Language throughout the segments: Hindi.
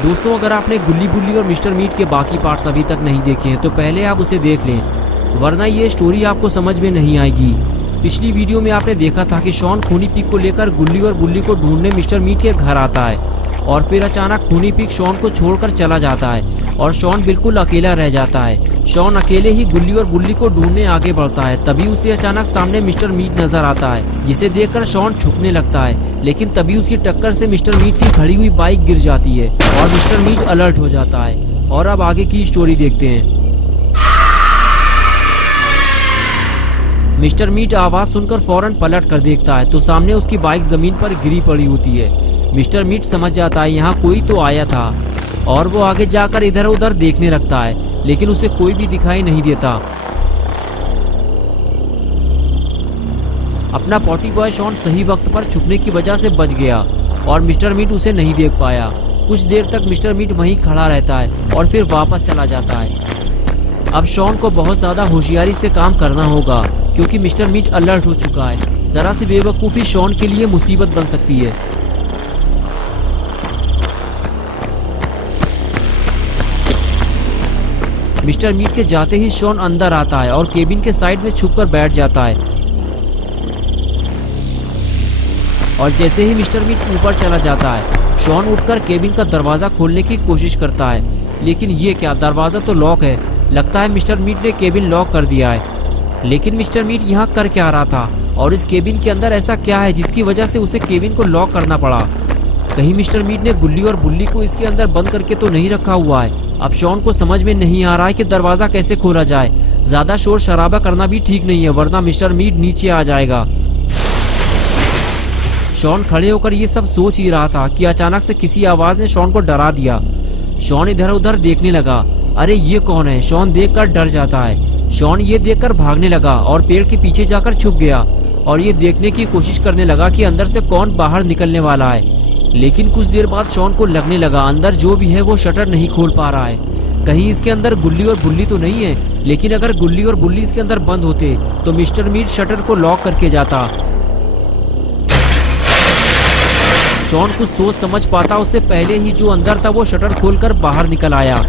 दोस्तों, अगर आपने गुल्ली बुल्ली और मिस्टर मीट के बाकी पार्ट्स अभी तक नहीं देखे हैं तो पहले आप उसे देख लें, वरना ये स्टोरी आपको समझ में नहीं आएगी। पिछली वीडियो में आपने देखा था कि शॉन खूनी पिग को लेकर गुल्ली और बुल्ली को ढूंढने मिस्टर मीट के घर आता है और फिर अचानक खूनी पिग शॉन को छोड़कर चला जाता है और शॉन बिल्कुल अकेला रह जाता है। शॉन अकेले ही गुल्ली और बुल्ली को ढूंढने आगे बढ़ता है। तभी उसे अचानक सामने मिस्टर मीट नजर आता है, जिसे देखकर शॉन छुपने लगता है, लेकिन तभी उसकी टक्कर से मिस्टर मीट की खड़ी हुई बाइक गिर जाती है और मिस्टर मीट अलर्ट हो जाता है। और अब आगे की स्टोरी देखते हैं। मिस्टर मीट आवाज सुनकर फौरन पलट कर देखता है तो सामने उसकी बाइक जमीन पर गिरी पड़ी होती है। मिस्टर मीट समझ जाता है यहाँ कोई तो आया था और वो आगे जाकर इधर उधर देखने लगता है, लेकिन उसे कोई भी दिखाई नहीं देता। अपना पॉटी बॉय शॉन सही वक्त पर छुपने की वजह से बच गया और मिस्टर मीट उसे नहीं देख पाया। कुछ देर तक मिस्टर मीट वहीं खड़ा रहता है और फिर वापस चला जाता है। अब शॉन को बहुत ज्यादा होशियारी से काम करना होगा क्योंकि मिस्टर मीट अलर्ट हो चुका है। जरा सी बेवकूफी शॉन के लिए मुसीबत बन सकती है। मिस्टर मीट के जाते ही शॉन अंदर आता है और केबिन के साइड में छुपकर बैठ जाता है। और जैसे ही मिस्टर मीट ऊपर चला जाता है, शॉन उठकर केबिन का दरवाजा खोलने की कोशिश करता है, लेकिन ये क्या, दरवाजा तो लॉक है। लगता है मिस्टर मीट ने केबिन लॉक कर दिया है। लेकिन मिस्टर मीट यहाँ कर क्या रहा था और इस केबिन के अंदर ऐसा क्या है जिसकी वजह से उसे केबिन को लॉक करना पड़ा? कहीं मिस्टर मीट ने गुल्ली और बुल्ली को इसके अंदर बंद करके तो नहीं रखा हुआ है? अब शॉन को समझ में नहीं आ रहा है कि दरवाजा कैसे खोला जाए। ज्यादा शोर शराबा करना भी ठीक नहीं है, वरना मिस्टर मीट नीचे आ जाएगा। शॉन खड़े होकर ये सब सोच ही रहा था कि अचानक से किसी आवाज ने शॉन को डरा दिया। शॉन इधर उधर देखने लगा। अरे ये कौन है? शॉन देखकर डर जाता है। शॉन ये देखकर भागने लगा और पेड़ के पीछे जाकर छुप गया और ये देखने की कोशिश करने लगा कि अंदर से कौन बाहर निकलने वाला है। लेकिन कुछ देर बाद शॉन को लगने लगा अंदर जो भी है वो शटर नहीं खोल पा रहा है। कहीं इसके अंदर गुल्ली और बुल्ली तो नहीं है? लेकिन अगर गुल्ली और बुल्ली इसके अंदर बंद होते तो मिस्टर मीट शटर को लॉक करके जाता। शॉन कुछ सोच समझ पाता उससे पहले ही जो अंदर था वो शटर खोलकर बाहर निकल आया।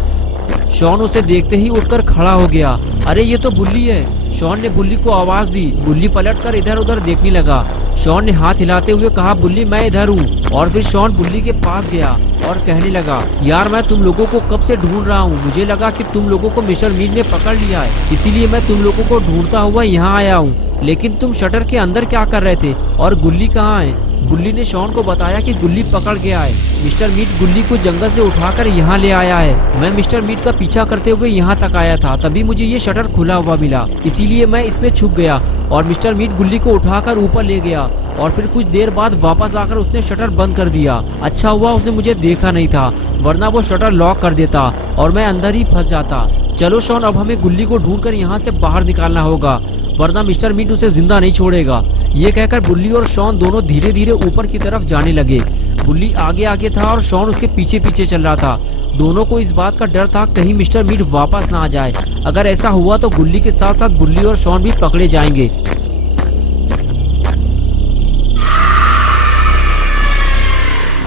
शॉन उसे देखते ही उठकर खड़ा हो गया। अरे ये तो बुल्ली है। शॉन ने बुल्ली को आवाज दी। बुल्ली पलटकर इधर उधर देखने लगा। शॉन ने हाथ हिलाते हुए कहा, बुल्ली मैं इधर हूँ। और फिर शॉन बुल्ली के पास गया और कहने लगा, यार मैं तुम लोगों को कब से ढूंढ रहा हूँ। मुझे लगा कि तुम लोगों को मिस्टर मीट ने पकड़ लिया है, इसीलिए मैं तुम लोगों को ढूंढता हुआ यहाँ आया हूँ। लेकिन तुम शटर के अंदर क्या कर रहे थे और गुल्ली कहाँ है? बुल्ली ने शॉन को बताया कि गुल्ली पकड़ गया है। मिस्टर मीट गुल्ली को जंगल से उठाकर यहाँ ले आया है। मैं मिस्टर मीट का पीछा करते हुए यहाँ तक आया था, तभी मुझे ये शटर खुला हुआ मिला, इसीलिए मैं इसमें छुप गया और मिस्टर मीट गुल्ली को उठाकर ऊपर ले गया और फिर कुछ देर बाद वापस आकर उसने शटर बंद कर दिया। अच्छा हुआ उसने मुझे देखा नहीं था, वरना वो शटर लॉक कर देता और मैं अंदर ही फंस जाता। चलो शॉन, अब हमें गुल्ली को ढूंढकर यहाँ से बाहर निकालना होगा, वरना मिस्टर मीट उसे जिंदा नहीं छोड़ेगा। ये कहकर बुल्ली और शॉन दोनों धीरे धीरे ऊपर की तरफ जाने लगे। बुल्ली आगे आगे था और शॉन उसके पीछे पीछे चल रहा था। दोनों को इस बात का डर था कहीं मिस्टर मीट वापस ना आ जाए। अगर ऐसा हुआ तो गुल्ली के साथ साथ बुल्ली और शॉन भी पकड़े जाएंगे।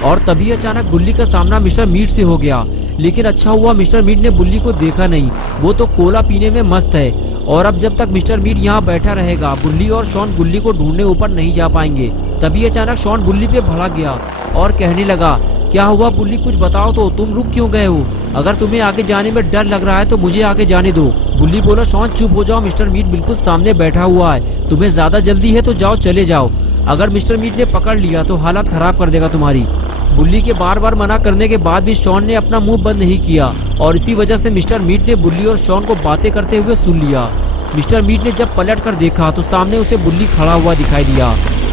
और तभी अचानक बुल्ली का सामना मिस्टर मीट से हो गया। लेकिन अच्छा हुआ मिस्टर मीट ने बुल्ली को देखा नहीं, वो तो कोला पीने में मस्त है। और अब जब तक मिस्टर मीट यहाँ बैठा रहेगा, बुल्ली और शॉन गुल्ली को ढूंढने ऊपर नहीं जा पाएंगे। तभी अचानक शॉन बुल्ली पे भड़क गया और कहने लगा, क्या हुआ बुल्ली, कुछ बताओ तो, तुम रुक क्यों गए हो? अगर तुम्हें आगे जाने में डर लग रहा है तो मुझे आगे जाने दो। बुल्ली बोला, शॉन चुप हो जाओ, मिस्टर मीट बिल्कुल सामने बैठा हुआ है, तुम्हें ज्यादा जल्दी है तो जाओ, चले जाओ। अगर मिस्टर मीट ने पकड़ लिया तो हालत खराब कर देगा तुम्हारी। बुल्ली के बार बार मना करने के बाद भी शॉन ने अपना मुंह बंद नहीं किया और इसी वजह से मिस्टर मीट ने बुल्ली और शॉन को बातें करते हुए सुन लिया। मिस्टर मीट ने जब पलट कर देखा तो सामने उसे बुल्ली खड़ा हुआ दिखाई दिया।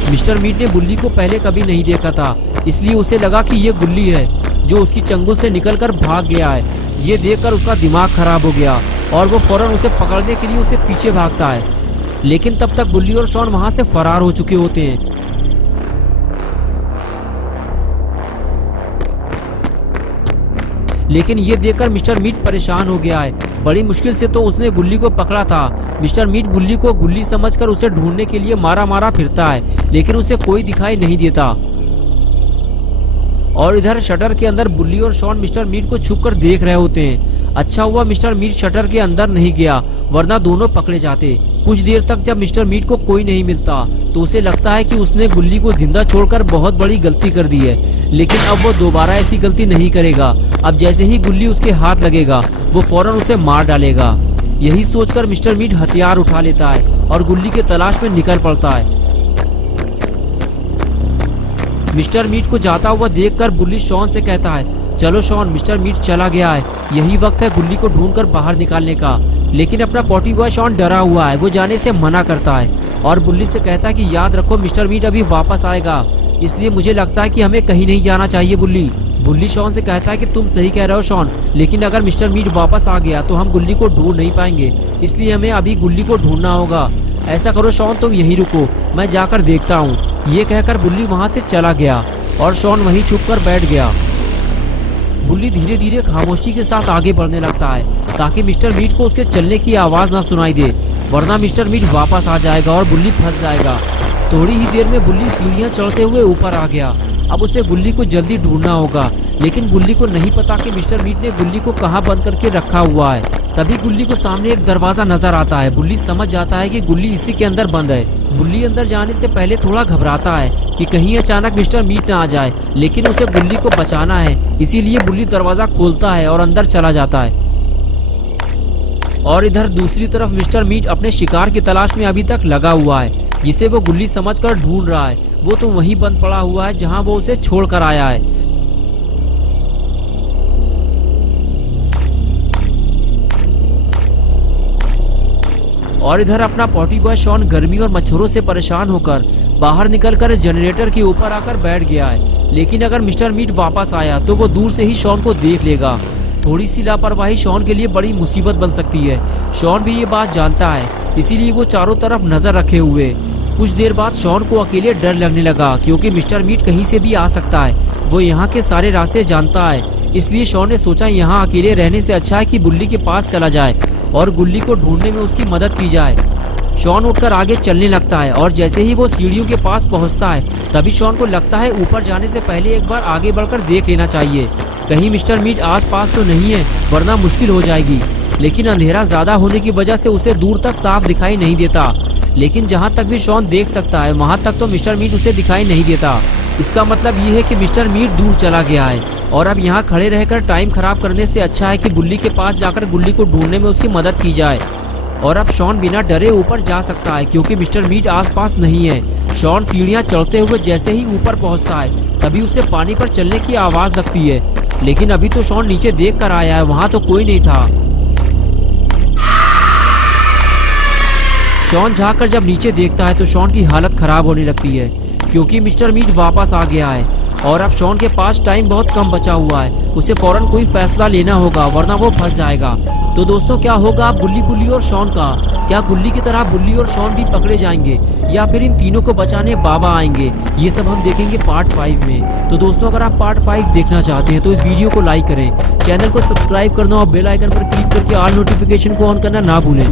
मिस्टर मीट ने बुल्ली को पहले कभी नहीं देखा था, इसलिए उसे लगा कि ये गुल्ली है जो उसकी चंगुल से निकलकर भाग गया है। ये देखकर उसका दिमाग खराब हो गया और वो फौरन उसे पकड़ने के लिए उसके पीछे भागता है। लेकिन तब तक बुल्ली और शॉन वहां से फरार हो चुके होते हैं। लेकिन ये देखकर मिस्टर मीट परेशान हो गया है। बड़ी मुश्किल से तो उसने गुल्ली को पकड़ा था। मिस्टर मीट गुल्ली को गुल्ली समझकर उसे ढूंढने के लिए मारा मारा फिरता है, लेकिन उसे कोई दिखाई नहीं देता। और इधर शटर के अंदर बुल्ली और शॉन मिस्टर मीट को छुप कर देख रहे होते हैं। अच्छा हुआ मिस्टर मीट शटर के अंदर नहीं गया, वरना दोनों पकड़े जाते। कुछ देर तक जब मिस्टर मीट को कोई नहीं मिलता तो उसे लगता है कि उसने गुल्ली को जिंदा छोड़कर बहुत बड़ी गलती कर दी है, लेकिन अब वो दोबारा ऐसी गलती नहीं करेगा। अब जैसे ही गुल्ली उसके हाथ लगेगा वो फौरन उसे मार डालेगा। यही सोचकर मिस्टर मीट हथियार उठा लेता है और गुल्ली के तलाश में निकल पड़ता है। मिस्टर मीट को जाता हुआ देखकर बुल्ली शॉन से कहता है, चलो शॉन, मिस्टर मीट चला गया है, यही वक्त है गुल्ली को ढूंढकर बाहर निकालने का। लेकिन अपना पॉटी बॉय शॉन डरा हुआ है, वो जाने से मना करता है और बुल्ली से कहता है कि याद रखो मिस्टर मीट अभी वापस आएगा, इसलिए मुझे लगता है कि हमें कहीं नहीं जाना चाहिए बुल्ली। बुल्ली शॉन से कहता है कि तुम सही कह रहे हो शॉन, लेकिन अगर मिस्टर मीट वापस आ गया तो हम गुल्ली को ढूंढ नहीं पाएंगे, इसलिए हमें अभी गुल्ली को ढूंढना होगा। ऐसा करो शॉन, तुम यहीं रुको, मैं जाकर देखता हूँ। ये कहकर बुल्ली वहाँ से चला गया और शॉन वहीं छुपकर बैठ गया। बुल्ली धीरे धीरे खामोशी के साथ आगे बढ़ने लगता है ताकि मिस्टर मीट को उसके चलने की आवाज ना सुनाई दे, वरना मिस्टर मीट वापस आ जाएगा और बुल्ली फंस जाएगा। थोड़ी ही देर में बुल्ली सीढ़ियाँ चढ़ते हुए ऊपर आ गया। अब उसे गुल्ली को जल्दी ढूंढना होगा, लेकिन गुल्ली को नहीं पता कि मिस्टर मीट ने गुल्ली को कहाँ बंद करके रखा हुआ है। तभी गुल्ली को सामने एक दरवाजा नजर आता है। बुल्ली समझ जाता है कि गुल्ली इसी के अंदर बंद है। बुल्ली अंदर जाने से पहले थोड़ा घबराता है कि कहीं अचानक मिस्टर मीट ना आ जाए, लेकिन उसे गुल्ली को बचाना है, इसीलिए बुल्ली दरवाजा खोलता है और अंदर चला जाता है। और इधर दूसरी तरफ मिस्टर मीट अपने शिकार की तलाश में अभी तक लगा हुआ है, जिसे वो गुल्ली समझकर ढूंढ रहा है। वो तो वहीं बंद पड़ा हुआ है जहां वो उसे छोड़कर आया है। और इधर अपना पॉटी बॉय शॉन गर्मी और मच्छरों से परेशान होकर बाहर निकलकर जनरेटर के ऊपर आकर बैठ गया है। लेकिन अगर मिस्टर मीट वापस आया तो वो दूर से ही शॉन को देख लेगा। थोड़ी सी लापरवाही शॉन के लिए बड़ी मुसीबत बन सकती है। शॉन भी ये बात जानता है, इसीलिए वो चारों तरफ नजर रखे हुए। कुछ देर बाद शॉन को अकेले डर लगने लगा, क्योंकि मिस्टर मीट कहीं से भी आ सकता है। वो यहाँ के सारे रास्ते जानता है, इसलिए शॉन ने सोचा यहाँ अकेले रहने से अच्छा है कि बुल्ली के पास चला जाए और गुल्ली को ढूंढने में उसकी मदद की जाए। शॉन उठकर आगे चलने लगता है और जैसे ही वो सीढ़ियों के पास पहुंचता है तभी शॉन को लगता है ऊपर जाने से पहले एक बार आगे बढ़कर देख लेना चाहिए, कहीं मिस्टर मीट आसपास तो नहीं है, वरना मुश्किल हो जाएगी। लेकिन अंधेरा ज्यादा होने की वजह से उसे दूर तक साफ दिखाई नहीं देता। लेकिन जहाँ तक भी शॉन देख सकता है वहाँ तक तो मिस्टर मीट उसे दिखाई नहीं देता। इसका मतलब ये है कि मिस्टर मीट दूर चला गया है और अब यहाँ खड़े रहकर टाइम खराब करने से अच्छा है कि बुल्ली के पास जाकर गुल्ली को ढूंढने में उसकी मदद की जाए। और अब शॉन बिना डरे ऊपर जा सकता है क्योंकि मिस्टर मीट आसपास नहीं है। शॉन सीढ़ियाँ चढ़ते हुए जैसे ही ऊपर पहुँचता है तभी उसे पानी पर चलने की आवाज लगती है, लेकिन अभी तो शॉन नीचे देख कर आया है, वहाँ तो कोई नहीं था। शॉन झाँककर जब नीचे देखता है तो शॉन की हालत खराब होने लगती है क्योंकि मिस्टर मीट वापस आ गया है और अब शॉन के पास टाइम बहुत कम बचा हुआ है। उसे फौरन कोई फैसला लेना होगा वरना वो फंस जाएगा। तो दोस्तों, क्या होगा बुल्ली और शॉन का? क्या गुल्ली की तरह बुल्ली और शॉन भी पकड़े जाएंगे या फिर इन तीनों को बचाने बाबा आएंगे? ये सब हम देखेंगे पार्ट 5 में। तो दोस्तों, अगर आप पार्ट 5 देखना चाहते हैं तो इस वीडियो को लाइक करें, चैनल को सब्सक्राइब करना और बेल आइकन पर क्लिक करके ऑल नोटिफिकेशन को ऑन करना ना भूलें।